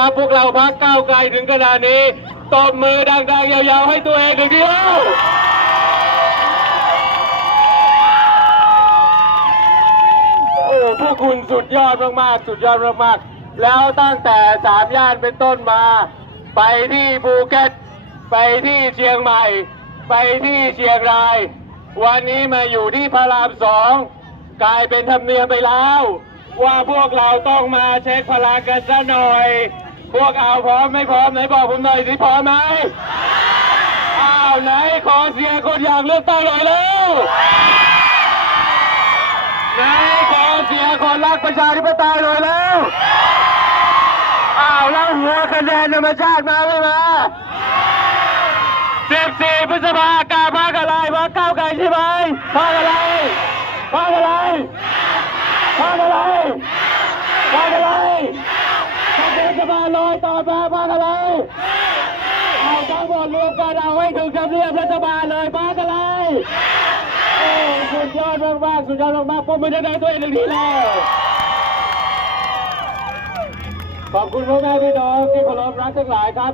รับพวกเราพักก้าวไกลถึงขนาดนี้ตบมือดังๆยาวๆให้ตัวเองหนึ่งเดียวโอ้พวกคุณสุดยอดมากๆ สุดยอดมากๆ แล้วตั้งแต่สามย่านเป็นต้นมา ไปที่ภูเก็ต ไปที่เชียงใหม่ ไปที่เชียงราย วันนี้มาอยู่ที่พระรามสองกลายเป็นธรรมเนียมไปแล้ว ว่าพวกเราต้องมาเช็คพลังกันซะหน่อย พวกเอาพร้อมไม่พร้อมไหนบอกผมหน่อยสิพร้อมไหมอ้าวไหนขอเสียงคนอยากเลือกตั้งหน่อยเร็วไหนขอเสียงคนรักประชาธิปไตยหน่อยแล้วอ้าวแล้วหัวคะแนนธรรมชาติมาไม่มาสิบสี่พฤษภากาพักอะไรพักก้าวไกลใช่ไหมพักอะไรพักอะไรพักอะไรพักอะไรพักเทศบาลลอยต่อมาพักอะไรเอาทั้งหมดรวมกันเอาให้ถึงจำเนียบรัฐบาลเลยพักอะไร โอ้ สุดยอดมากสุดยอดมากๆผมไม่ได้ได้ตัวเองหนึ่งทีแล้วขอบคุณพ่อแม่พี่น้องที่เคารพรักทั้งหลายครับ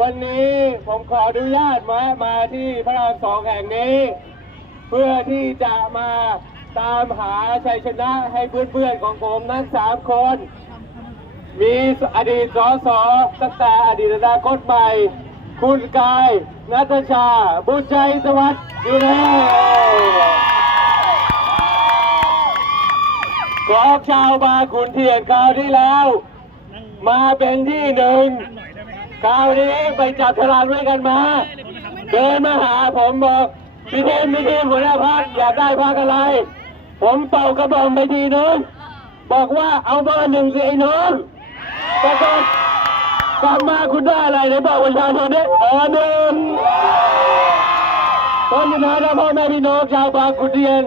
วันนี้ผมขออนุญาตมามาที่พระรามสองแห่งนี้ เพื่อที่จะมาตามหาชัยชนะให้เพื่อนๆของผมทั้งสามคน มีอดีตสสตั้งแต่อดีตอนาคตใหม่ คุณกาย นัทชา บุญใจสวัสดิ์อยู่แล้ว ของชาวบางขุนเทียนคราวที่แล้ว มาเป็นที่หนึ่งคราวนี้ไปจับฉลากด้วยกันมา เดินมาหาผมบอกพี่เทมพี่เทมหัวหน้าพักอยากได้พักอะไร ผมเป่ากระบอกไปทีนึงบอกว่าเอาเบอร์หนึ่งสิไอ้น้องปรากฏกลับมาคุณได้อะไรไหนบอกประชาชนดิเบอร์หนึ่งเพราะฉะนั้นะพ่อแม่พี่น้องชาวบางขุนเทียน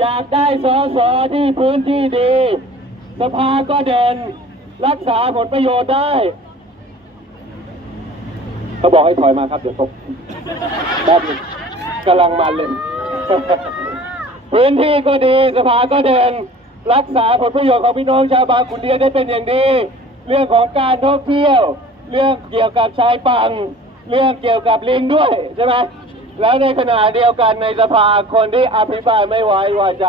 อยากได้สอสอที่พื้นที่ดี สภาก็เด่นรักษาผลประโยชน์ได้เขาบอกให้ถอยมาครับ เดี๋ยวตกแป๊บนึงกำลังมันเลย พื้นที่ก็ดี สภาก็เด่นรักษาผลประโยชน์ของพี่น้องชาวบางขุนเทียนได้เป็นอย่างดี เรื่องของการท่องเที่ยว เรื่องเกี่ยวกับชายฝั่งเรื่องเกี่ยวกับลิงด้วยใช่ไหม แล้วในขณะเดียวกันในสภาคนที่อภิปรายไม่ไว้วางใจ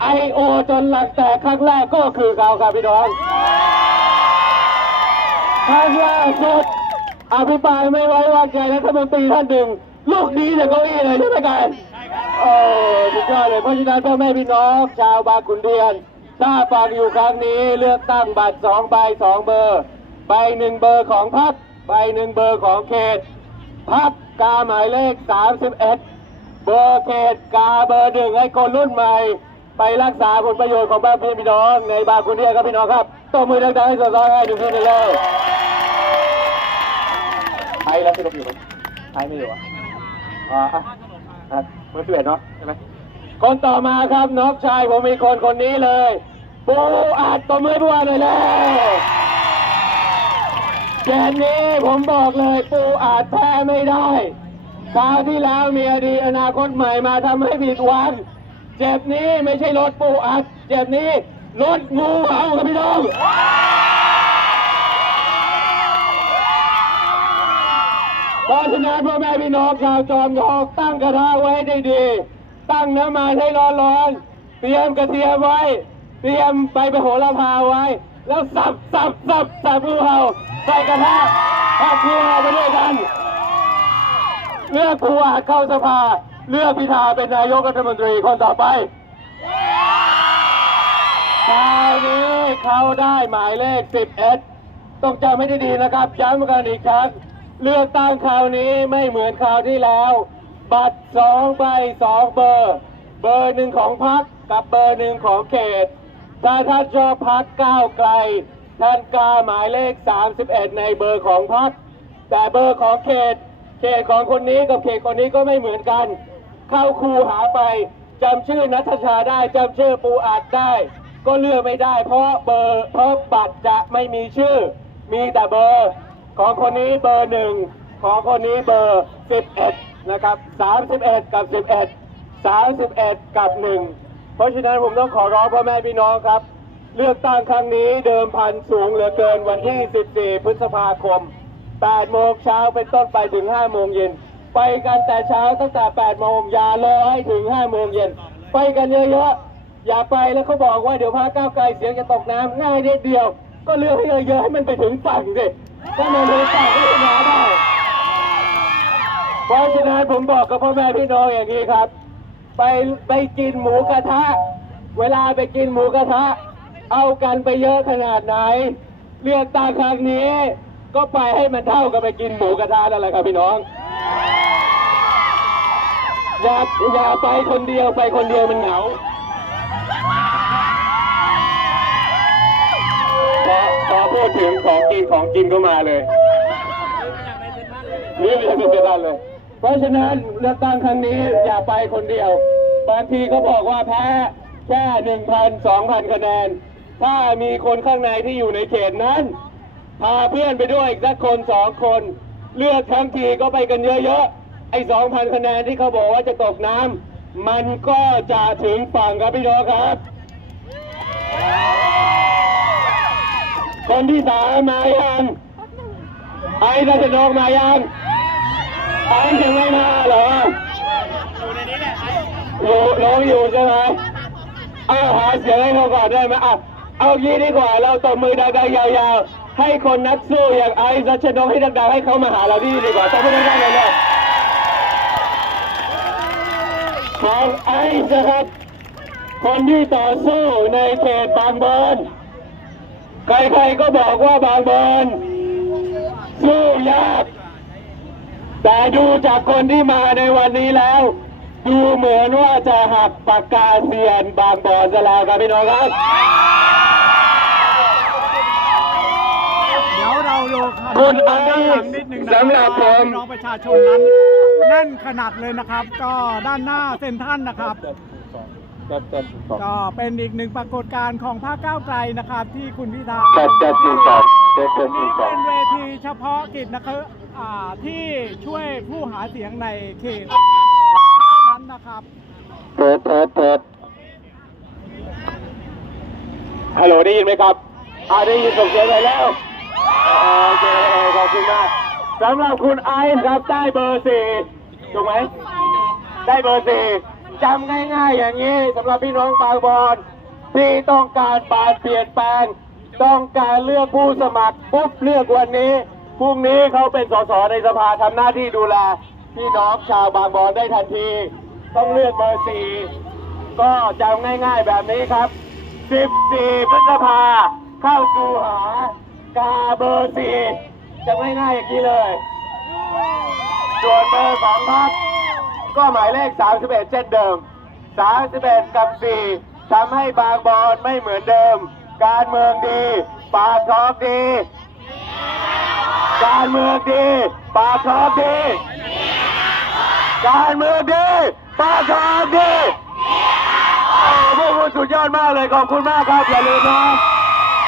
ไอโอจนหลังแตกครั้งแรกก็คือเขาครับพี่น้องครั้งล่าสุดอภิปรายไม่ไว้วางใจรัฐมนตรีท่านหนึ่งลูกนี้จากเก้าอี้เลยใช่ไหมกันโอ้สุดยอดเลยเพราะฉะนั้นพ่อแม่พี่น้อง ชาวบางขุนเทียนถ้าฟังอยู่ครั้งนี้เลือกตั้งบัตรสองใบสองเบอร์ ใบหนึ่งเบอร์ของพรรคใบหนึ่งเบอร์ของเขตพรรค กาหมายเลข 31 เบอร์เขตกาเบอร์หนึ่งให้คนรุ่นใหม่ ไปรักษาผลประโยชน์ของบ้านพี่น้อง ในบางขุนเทียนครับพี่น้องครับตบมือดังๆให้สสให้ดูขึ้นเลยไทยแล้วที่ลบอยู่ไหมไทยไม่อยู่อะอ่าอะอะเบอร์สิบเอ็ดเนาะใช่ไหมคนต่อมาครับน้องชายผมมีคนคนนี้เลยปูอัดตัวมือบัวเลยแล้ว แกนนี้ผมบอกเลยปูอาจแพ้ไม่ได้คราวที่แล้วมีอดีตอนาคตใหม่มาทำให้ผิดหวังเจ็บนี้ไม่ใช่รถปูอัด เจ็บนี้รถงูเห่าครับพี่น้องเพราะฉะนั้นพ่อแม่พี่น้องชาวจอมทองตั้งกระทะไว้ให้ดีๆตั้งน้ำมันให้ร้อนๆเตรียมกระเทียมไว้ เตรียมใบไปโหระพาไว้ แล้วสับสับสับสับงูเห่าใส่กระทะทอดงูเห่าไปด้วยกัน เลือกผู้ว่าเข้าสภา เลือกพิธาเป็นนายกรัฐมนตรีคนต่อไปคราวนี้เขาได้หมายเลข 11 ต้องจำไม่ได้ดีนะครับ ย้ำกันอีกครั้ง เลือกตั้งคราวนี้ไม่เหมือนคราวที่แล้ว บัตรสองใบสองเบอร์ เบอร์หนึ่งของพรรคกับเบอร์หนึ่งของเขต ถ้าท่านชอบพักก้าวไกล ท่านกาหมายเลข 31 ในเบอร์ของพรรคแต่เบอร์ของเขต เขตของคนนี้กับเขตคนนี้ก็ไม่เหมือนกัน เข้าคูหาไปจำชื่อนัทชาได้จำชื่อปูอาจได้ ก็เลือกไม่ได้ เพราะเบอร์เพราะบัตรจะไม่มีชื่อ มีแต่เบอร์ ของคนนี้เบอร์หนึ่งของคนนี้เบอร์ 11 นะครับ 31 กับ 11 31 กับ 1 เพราะฉะนั้นผมต้องขอร้องพ่อแม่พี่น้องครับ เลือกตั้งครั้งนี้เดิมพันสูงเหลือเกินวันที่ 14 พฤษภาคม 8 โมงเช้าเป็นต้นไปถึง 5 โมงเย็น ไปกันแต่เช้าตั้งแต่ 8 โมงยารอให้ถึง 5 โมงเย็น ไปกันเยอะๆ อย่าไปแล้วเขาบอกว่าเดี๋ยวพาก้าวไกลเสียงจะตกน้ำง่ายนิดเดียว ก็เลือกให้เยอะๆให้มันไปถึงฝั่งสิถ้ามันถึงฝั่งก็ชนะได้เพราะฉะนั้นผมบอกกับพ่อแม่พี่น้องอย่างนี้ครับ ไปไปกินหมูกระทะ เวลาไปกินหมูกระทะ เอากันไปเยอะขนาดไหน เลือกตั้งครั้งนี้ ก็ไปให้มันเท่ากับไปกินหมูกระทะนั่นแหละครับพี่น้องอย่าอย่าไปคนเดียวไปคนเดียวมันเหงาพอพอพูดถึงของกินของกินก็มาเลยนี่มีสุดยอดเลย เพราะฉะนั้นเลือกตั้งครั้งนี้อย่าไปคนเดียว บางทีก็บอกว่าแพ้แค่หนึ่งพันสองพันคะแนน ถ้ามีคนข้างในที่อยู่ในเขตนั้นพาเพื่อนไปด้วยอีกสักคนสองคน เลือกทั้งทีก็ไปกันเยอะๆไอ้สองพันคะแนนที่เขาบอกว่าจะตกน้ำมันก็จะถึงฝั่งครับพี่น้องครับ คนที่สามมายังไอ้รัชนกมายัง ไอ้ยังไม่มาเหรออยู่ในนี้แหละไอ้ร้องอยู่ใช่ไหมอ้าวหาเสียงให้เขาก่อนได้ไหมอะเอางี้ดีกว่าเราตบมือดังๆยาวๆ ให้คนนักสู้อย่างไอ้รัชนกให้ดังๆให้เขามาหาเราที่ดีกว่าตบมือดังๆเลยนะของไอ้นะครับ คนที่ต่อสู้ในเขตบางบอนใครๆก็บอกว่าบางบอนสู้ยาก แต่ดูจากคนที่มาในวันนี้แล้ว ดูเหมือนว่าจะหักปากกาเซียนบางบอนซะแล้วครับพี่น้องครับ เดี๋ยวเราดูครับคุณไอซ์ด้านหลังนิดหนึ่งนะคสำหรับผม พี่น้องประชาชนนั้นแน่นขนาดเลยนะครับ ก็ด้านหน้าเซ็นทรัลนะครับก็เป็นอีกหนึ่งปรากฏการณ์ของพรรคก้าวไกลนะครับ ที่คุณพิธาจัดจัดสี่สองจัดจัดนี่สี่สอเป็งนเวทีเฉพาะกิจนะครับอ่า ที่ช่วยผู้หาเสียงในเขตเท่านั้นนะครับเปิดเปิดเปิดฮัลโหลได้ยินไหมครับอาได้ยินส่งเสียงไปแล้วโอเคขอบคุณมากสำหรับคุณไอซ์ครับได้เบอร์สี่ถูกไหมได้เบอร์สี่จำง่ายๆอย่างนี้สำหรับพี่น้องบางบอนที่ต้องการปานเปลี่ยนแปลง ต้องการเลือกผู้สมัครปุ๊บเลือกวันนี้ พรุ่งนี้เขาเป็นสสในสภาทำหน้าที่ดูแลพี่น้องชาวบางบอนได้ทันที ต้องเลือกเบอร์สี่ก็จำง่ายๆแบบนี้ครับ 14 พฤษภาเข้ากูหากาเบอร์สี่จำง่ายๆอย่างนี้เลย ส่วนเบอร์สองพักก็หมายเลข 31 เช่นเดิม 31 กับ 4ทำให้บางบอนไม่เหมือนเดิม การเมืองดี ปากท้องดี การเมืองดีปากท้องดี การเมืองดีปากท้องดีโอ้พวกคุณสุดยอดมากเลยขอบคุณมากครับอย่าลืมนะ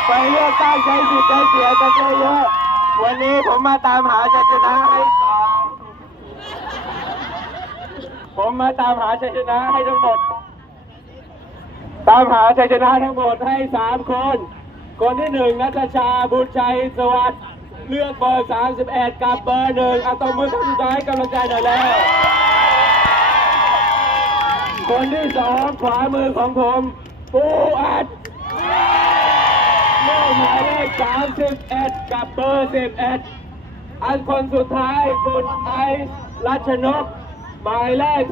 ไปเลือกตั้งใช้สิทธิ์ใช้เสียงกันเยอะๆวันนี้ผมมาตามหาชัยชนะให้สองผมมาตามหาชัยชนะให้ทั้งหมด ตามหาชัยชนะทั้งหมดให้สามคน คนที่หนึ่งนัทชาบุญชัยสวัสดิ์ เลือกเบอร์สามสิบเอ็ดกับเบอร์หนึ่งอาตบมือครั้งสุดท้ายกำลังใจหน่อยแล้ว คนที่สองขวามือของผมปูอัดเลือกหมายเลขสามสิบเอ็ดกับเบอร์สิบเอ็ดอันคนสุดท้ายคุณไอซ์รัชนก หมายเลข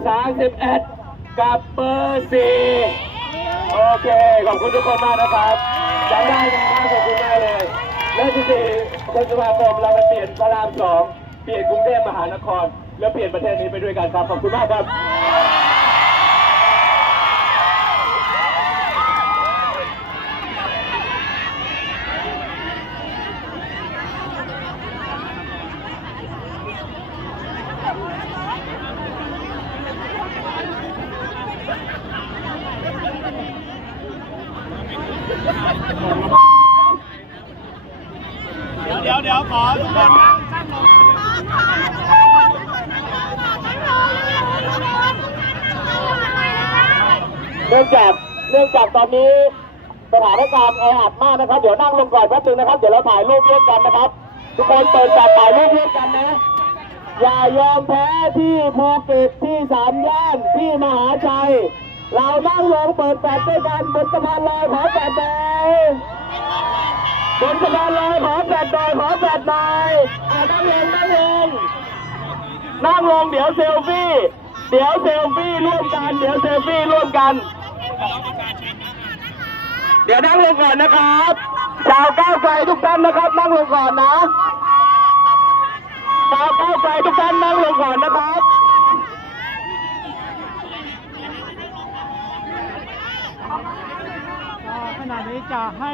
31 กับเบอร์ 4 โอเค ขอบคุณทุกคนมากนะครับจำได้นะ และที่สี่พฤษภาคมเราจะเปลี่ยนพระรามสองเปลี่ยนกรุงเทพมหานคร แล้วเปลี่ยนประเทศนี้ไปด้วยกันครับ ขอบคุณมากครับเดี๋ยวเดี๋ยวเดี๋ยว ขอทุกคนนั่งนั่งลงเนื่องจากเนื่องจากตอนนี้สถานการณ์แออัดมากนะครับ เดี๋ยวนั่งลงก่อนแป๊บนึงนะครับ เดี๋ยวเราถ่ายรูปร่วมกันนะครับ ทุกคนเปิดจัดถ่ายรูปร่วมกันนะ อย่ายอมแพ้ที่ภูเก็ตที่สามย่านที่มหาชัย เรานั่งลงเปิดแปดด้วยกันบนสะพานลอยขอแปดใบ บนสะพานลอยขอแปดใบขอแปดใบอ่านั่งลงนั่งลงนั่งลงเดี๋ยวเซลฟี่ เดี๋ยวเซลฟี่ร่วมกัน เดี๋ยวเซลฟี่ร่วมกัน เดี๋ยวนั่งลงก่อนนะครับชาวก้าวไกลทุกท่านนะครับ นั่งลงก่อนนะชาวก้าวไกลทุกท่านนั่งลงก่อนนะครับ ก็ขณะนี้จะให้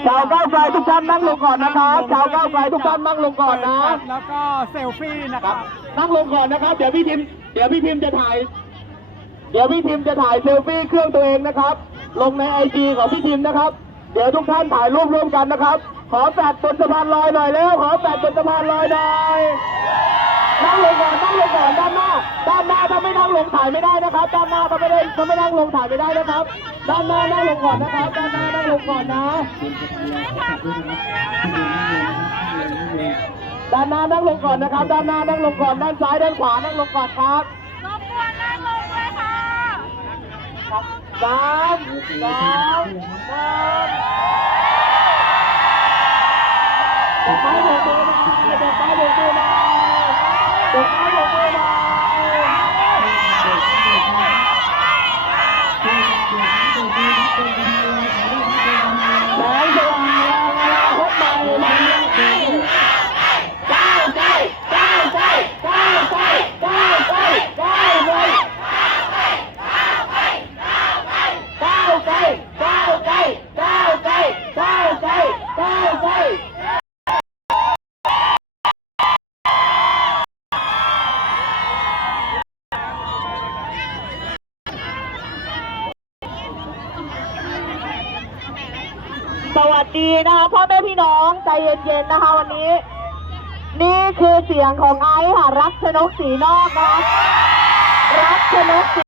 ชาวก้าวไกลทุกท่านนั่งลงก่อนนะครับชาวก้าวไกลทุกท่านนั่งลงก่อนนะ แล้วก็เซลฟี่นะคครัรับบนั่งลงก่อนนะครับ เดี๋ยวพี่ทิม เดี๋ยวพี่ทิมจะถ่าย เดี๋ยวพี่ทิมจะถ่ายเซลฟี่เครื่องตัวเองนะครับ ลงในไอจีของพี่ทิมนะครับ เดี๋ยวทุกท่านถ่ายรูปร่วมกันนะครับ ขอแปดบนสะพานลอยหน่อยแล้ว ขอแปดบนสะพานลอยหน่อยนั่งลงก่อนนั่งลงก่อนด้านหน้า ด้านหน้าถ้าไม่นั่งลงถ่ายไม่ได้นะครับ ด้านหน้าถ้าไม่ได้ถ้าไม่นั่งลงถ่ายไม่ได้นะครับ ด้านหน้านั่งลงก่อนนะครับ ด้านหน้านั่งลงก่อนนะ ด้านหน้านั่งลงก่อนนะครับ ด้านหน้านั่งลงก่อน ด้านซ้ายด้านขวานั่งลงก่อนครับรบกวนนั่งลงเลยค่ะสามสองหนึ่ง ดอกไม้ดอกมือมาดอกไม้ดอกมือมาดอกไม้ดอกมือมาแสงสว่างพบใหม่มาก้าวใจก้าวใจก้าวใจก้าวใจก้าวใจ ก้าวไกลก้าวไกลก้าวไกลก้าวไกลก้าวไกล สวัส ดีนะคะพ่อแม่พี่น้องใจเย็นๆนะคะวันนี้ นี่คือเสียงของไอซ์ค่ะ รักชนกสีนอกนะคะรักชนกสี